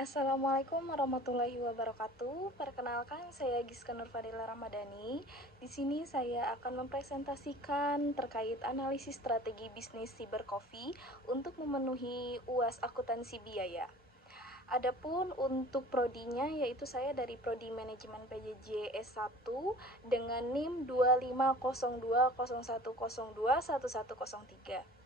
Assalamualaikum warahmatullahi wabarakatuh. Perkenalkan, saya Giska Nurfadila Ramadhani. Di sini saya akan mempresentasikan terkait analisis strategi bisnis Cyber Coffee untuk memenuhi UAS akuntansi biaya. Adapun untuk prodinya yaitu saya dari Prodi Manajemen PJJ S1 dengan NIM 250201021103.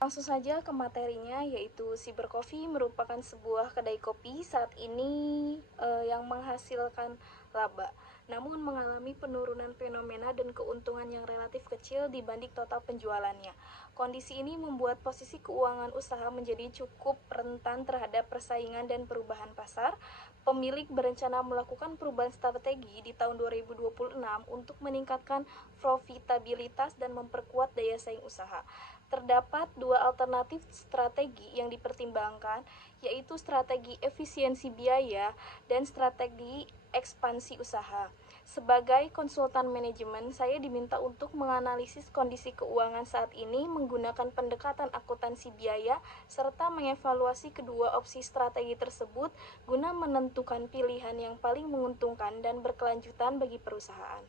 Langsung saja ke materinya, yaitu Cyber Coffee merupakan sebuah kedai kopi saat ini yang menghasilkan laba, namun mengalami penurunan fenomena dan keuntungan yang relatif kecil dibanding total penjualannya. Kondisi ini membuat posisi keuangan usaha menjadi cukup rentan terhadap persaingan dan perubahan pasar. Pemilik berencana melakukan perubahan strategi di tahun 2026 untuk meningkatkan profitabilitas dan memperkuat daya saing usaha. Terdapat dua alternatif strategi yang dipertimbangkan, yaitu strategi efisiensi biaya dan strategi ekspansi usaha. Sebagai konsultan manajemen, saya diminta untuk menganalisis kondisi keuangan saat ini menggunakan pendekatan akuntansi biaya serta mengevaluasi kedua opsi strategi tersebut guna menentukan pilihan yang paling menguntungkan dan berkelanjutan bagi perusahaan.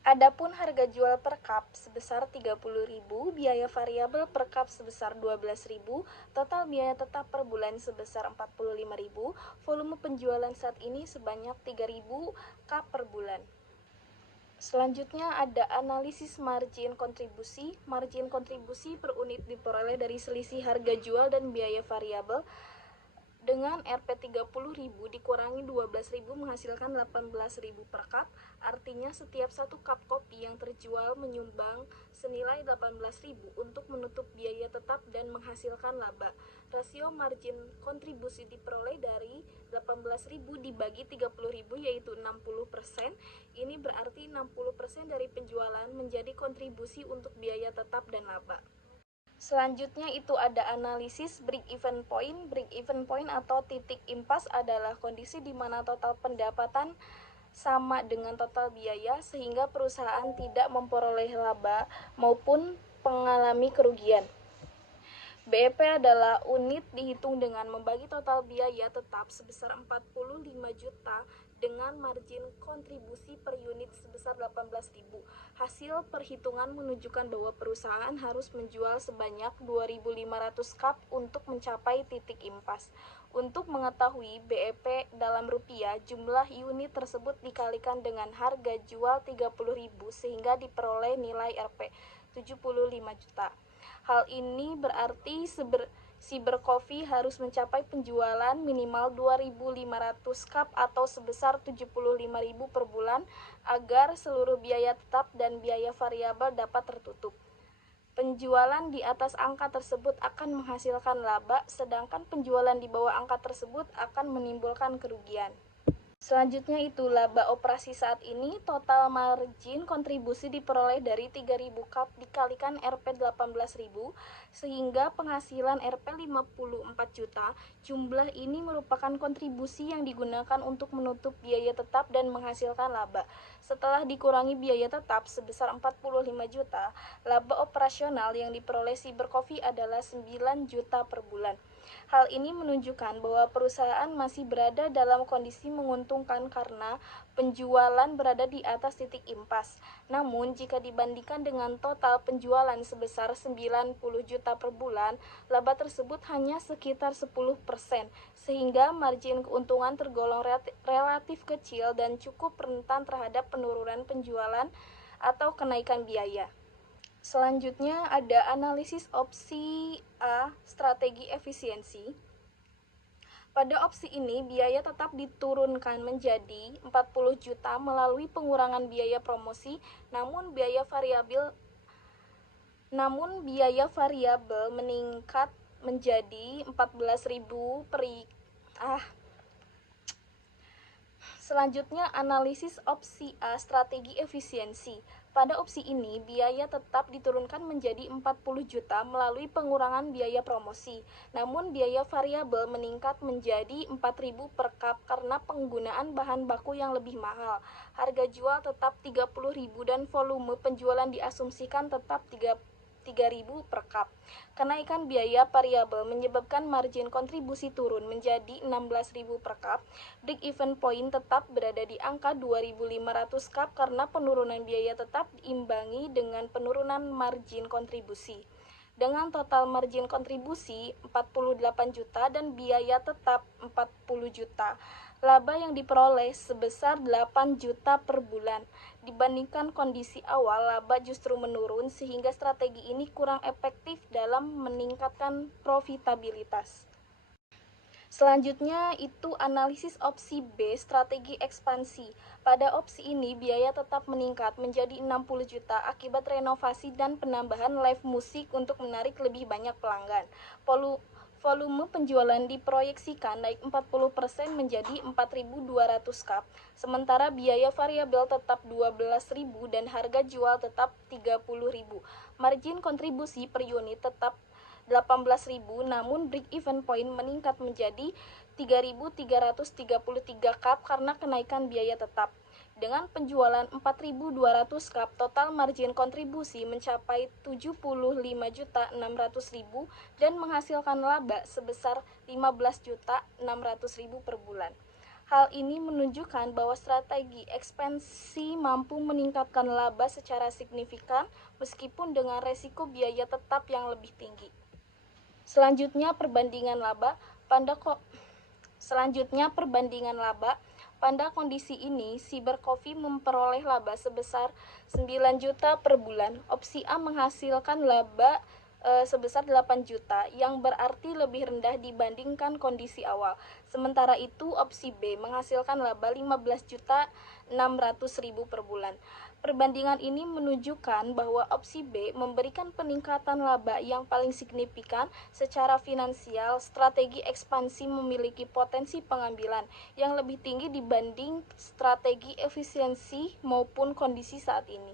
Adapun harga jual per cup sebesar 30.000, biaya variabel per cup sebesar 12.000, total biaya tetap per bulan sebesar 45.000, volume penjualan saat ini sebanyak 3.000 cup per bulan. Selanjutnya ada analisis margin kontribusi. Margin kontribusi per unit diperoleh dari selisih harga jual dan biaya variabel. Dengan Rp 30.000 dikurangi 12.000 menghasilkan 18.000 per cup, artinya setiap satu cup kopi yang terjual menyumbang senilai 18.000 untuk menutup biaya tetap dan menghasilkan laba. Rasio margin kontribusi diperoleh dari 18.000 dibagi 30.000 yaitu 60%. Ini berarti 60% dari penjualan menjadi kontribusi untuk biaya tetap dan laba. Selanjutnya itu ada analisis break-even point. Break-even point atau titik impas adalah kondisi di mana total pendapatan sama dengan total biaya sehingga perusahaan tidak memperoleh laba maupun mengalami kerugian. BEP adalah unit dihitung dengan membagi total biaya tetap sebesar 45 juta dengan margin kontribusi per unit sebesar 18.000. Hasil perhitungan menunjukkan bahwa perusahaan harus menjual sebanyak 2.500 cup untuk mencapai titik impas. Untuk mengetahui BEP dalam rupiah, jumlah unit tersebut dikalikan dengan harga jual 30.000 sehingga diperoleh nilai Rp 75 juta. Hal ini berarti Cyber Coffee harus mencapai penjualan minimal 2.500 cup atau sebesar 75.000 per bulan agar seluruh biaya tetap dan biaya variabel dapat tertutup. Penjualan di atas angka tersebut akan menghasilkan laba, sedangkan penjualan di bawah angka tersebut akan menimbulkan kerugian. Selanjutnya itu laba operasi saat ini. Total margin kontribusi diperoleh dari 3.000 cup dikalikan Rp 18.000 sehingga penghasilan Rp 54 juta. Jumlah ini merupakan kontribusi yang digunakan untuk menutup biaya tetap dan menghasilkan laba. Setelah dikurangi biaya tetap sebesar 45 juta, laba operasional yang diperoleh Cyber Coffee adalah 9 juta per bulan. Hal ini menunjukkan bahwa perusahaan masih berada dalam kondisi menguntungkan karena penjualan berada di atas titik impas. Namun, jika dibandingkan dengan total penjualan sebesar 90 juta per bulan, laba tersebut hanya sekitar 10%, sehingga margin keuntungan tergolong relatif kecil dan cukup rentan terhadap penurunan penjualan atau kenaikan biaya. Selanjutnya ada analisis opsi A, strategi efisiensi. Pada opsi ini, biaya tetap diturunkan menjadi 40 juta melalui pengurangan biaya promosi, namun biaya variabel meningkat menjadi 14.000 per Selanjutnya analisis opsi A, strategi efisiensi. Pada opsi ini, biaya tetap diturunkan menjadi 40 juta melalui pengurangan biaya promosi. Namun biaya variabel meningkat menjadi 4.000 per cup karena penggunaan bahan baku yang lebih mahal. Harga jual tetap 30.000 dan volume penjualan diasumsikan tetap 3.000 3.000 per cup. Kenaikan biaya variabel menyebabkan margin kontribusi turun menjadi 16.000 per cup. Break even point tetap berada di angka 2.500 cup karena penurunan biaya tetap diimbangi dengan penurunan margin kontribusi. Dengan total margin kontribusi 48 juta dan biaya tetap 40 juta. Laba yang diperoleh sebesar 8 juta per bulan. Dibandingkan kondisi awal, laba justru menurun sehingga strategi ini kurang efektif dalam meningkatkan profitabilitas. Selanjutnya itu analisis opsi B, strategi ekspansi. Pada opsi ini biaya tetap meningkat menjadi 60 juta akibat renovasi dan penambahan live musik untuk menarik lebih banyak pelanggan. Volume penjualan diproyeksikan naik 40% menjadi 4.200 cup, sementara biaya variabel tetap 12.000 dan harga jual tetap 30.000. Margin kontribusi per unit tetap 18.000, namun break even point meningkat menjadi 3.333 cup karena kenaikan biaya tetap. Dengan penjualan 4.200 cup, total margin kontribusi mencapai 75.600.000 dan menghasilkan laba sebesar 15.600.000 per bulan. Hal ini menunjukkan bahwa strategi ekspansi mampu meningkatkan laba secara signifikan meskipun dengan resiko biaya tetap yang lebih tinggi. Selanjutnya perbandingan laba. Pada kondisi ini, Cyber Coffee memperoleh laba sebesar 9 juta per bulan. Opsi A menghasilkan laba sebesar 8 juta, yang berarti lebih rendah dibandingkan kondisi awal. Sementara itu, opsi B menghasilkan laba 15 juta 600.000 per bulan. Perbandingan ini menunjukkan bahwa opsi B memberikan peningkatan laba yang paling signifikan secara finansial. Strategi ekspansi memiliki potensi pengambilan yang lebih tinggi dibanding strategi efisiensi maupun kondisi saat ini.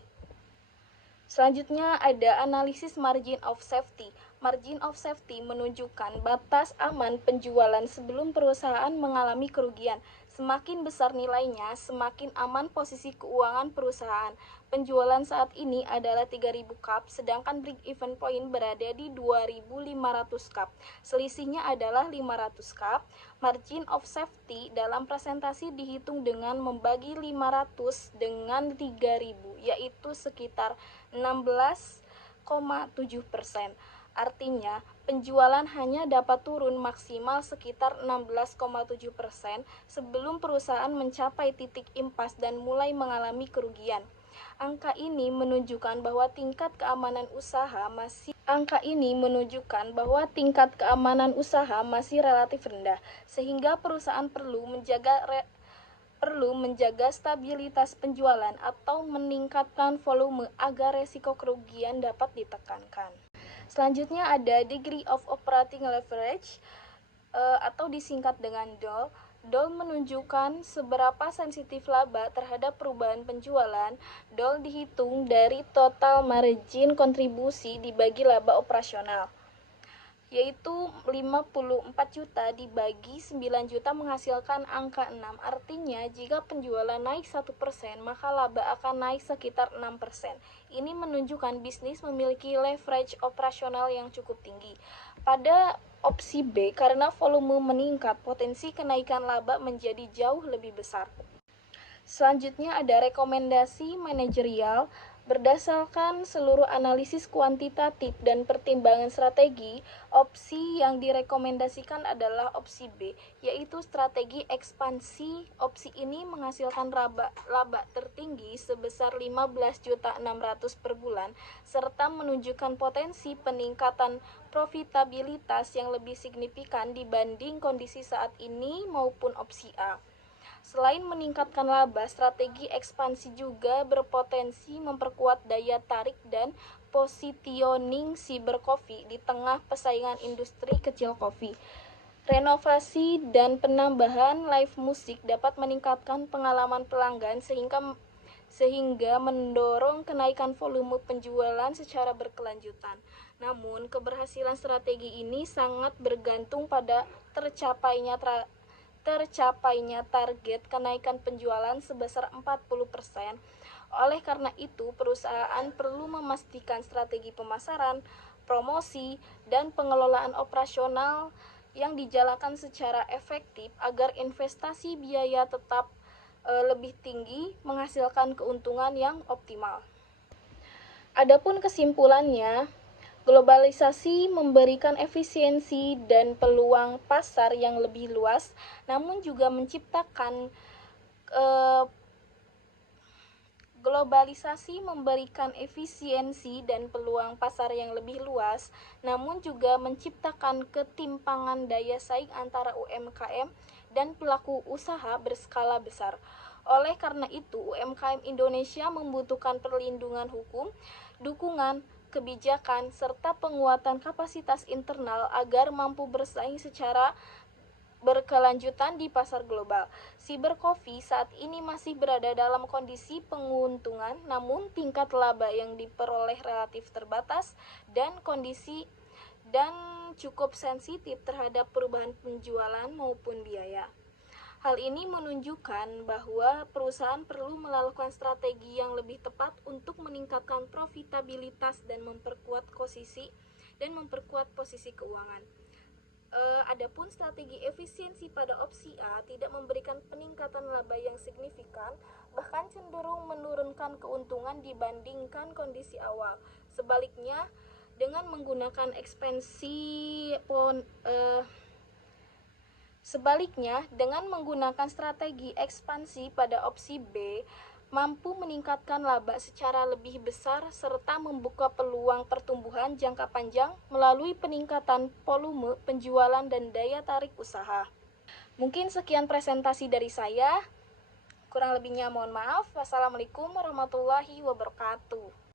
Selanjutnya ada analisis margin of safety. Margin of safety menunjukkan batas aman penjualan sebelum perusahaan mengalami kerugian. Semakin besar nilainya, semakin aman posisi keuangan perusahaan. Penjualan saat ini adalah 3.000 cup, sedangkan break even point berada di 2.500 cup. Selisihnya adalah 500 cup. Margin of safety dalam presentasi dihitung dengan membagi 500 dengan 3.000, yaitu sekitar 16,7%. Artinya, penjualan hanya dapat turun maksimal sekitar 16,7% sebelum perusahaan mencapai titik impas dan mulai mengalami kerugian. Angka ini menunjukkan bahwa tingkat keamanan usaha masih relatif rendah, sehingga perusahaan perlu menjaga stabilitas penjualan atau meningkatkan volume agar resiko kerugian dapat ditekankan. Selanjutnya ada degree of operating leverage atau disingkat dengan DOL. DOL menunjukkan seberapa sensitif laba terhadap perubahan penjualan. DOL dihitung dari total margin kontribusi dibagi laba operasional, yaitu 54 juta dibagi 9 juta menghasilkan angka 6. Artinya, jika penjualan naik 1%, maka laba akan naik sekitar 6%. Ini menunjukkan bisnis memiliki leverage operasional yang cukup tinggi. Pada opsi B, karena volume meningkat, potensi kenaikan laba menjadi jauh lebih besar. Selanjutnya ada rekomendasi manajerial. Berdasarkan seluruh analisis kuantitatif dan pertimbangan strategi, opsi yang direkomendasikan adalah opsi B, yaitu strategi ekspansi. Opsi ini menghasilkan laba tertinggi sebesar 15.600.000 per bulan, serta menunjukkan potensi peningkatan profitabilitas yang lebih signifikan dibanding kondisi saat ini maupun opsi A. Selain meningkatkan laba, strategi ekspansi juga berpotensi memperkuat daya tarik dan positioning Cyber Coffee di tengah persaingan industri kecil kopi. Renovasi dan penambahan live musik dapat meningkatkan pengalaman pelanggan sehingga mendorong kenaikan volume penjualan secara berkelanjutan. Namun, keberhasilan strategi ini sangat bergantung pada tercapainya target kenaikan penjualan sebesar 40%. Oleh karena itu, perusahaan perlu memastikan strategi pemasaran, promosi, dan pengelolaan operasional yang dijalankan secara efektif agar investasi biaya tetap lebih tinggi, menghasilkan keuntungan yang optimal. Adapun kesimpulannya, globalisasi memberikan efisiensi dan peluang pasar yang lebih luas, namun juga menciptakan Globalisasi memberikan efisiensi dan peluang pasar yang lebih luas, namun juga menciptakan ketimpangan daya saing antara UMKM dan pelaku usaha berskala besar. Oleh karena itu, UMKM Indonesia membutuhkan perlindungan hukum, dukungan kebijakan, serta penguatan kapasitas internal agar mampu bersaing secara berkelanjutan di pasar global. CyberCoffee saat ini masih berada dalam kondisi penguntungan, namun tingkat laba yang diperoleh relatif terbatas dan cukup sensitif terhadap perubahan penjualan maupun biaya. Hal ini menunjukkan bahwa perusahaan perlu melakukan strategi yang lebih tepat untuk meningkatkan profitabilitas dan memperkuat posisi keuangan. Adapun strategi efisiensi pada opsi A tidak memberikan peningkatan laba yang signifikan, bahkan cenderung menurunkan keuntungan dibandingkan kondisi awal. Sebaliknya, dengan menggunakan strategi ekspansi pada opsi B, mampu meningkatkan laba secara lebih besar serta membuka peluang pertumbuhan jangka panjang melalui peningkatan volume penjualan dan daya tarik usaha. Mungkin sekian presentasi dari saya. Kurang lebihnya mohon maaf. Wassalamualaikum warahmatullahi wabarakatuh.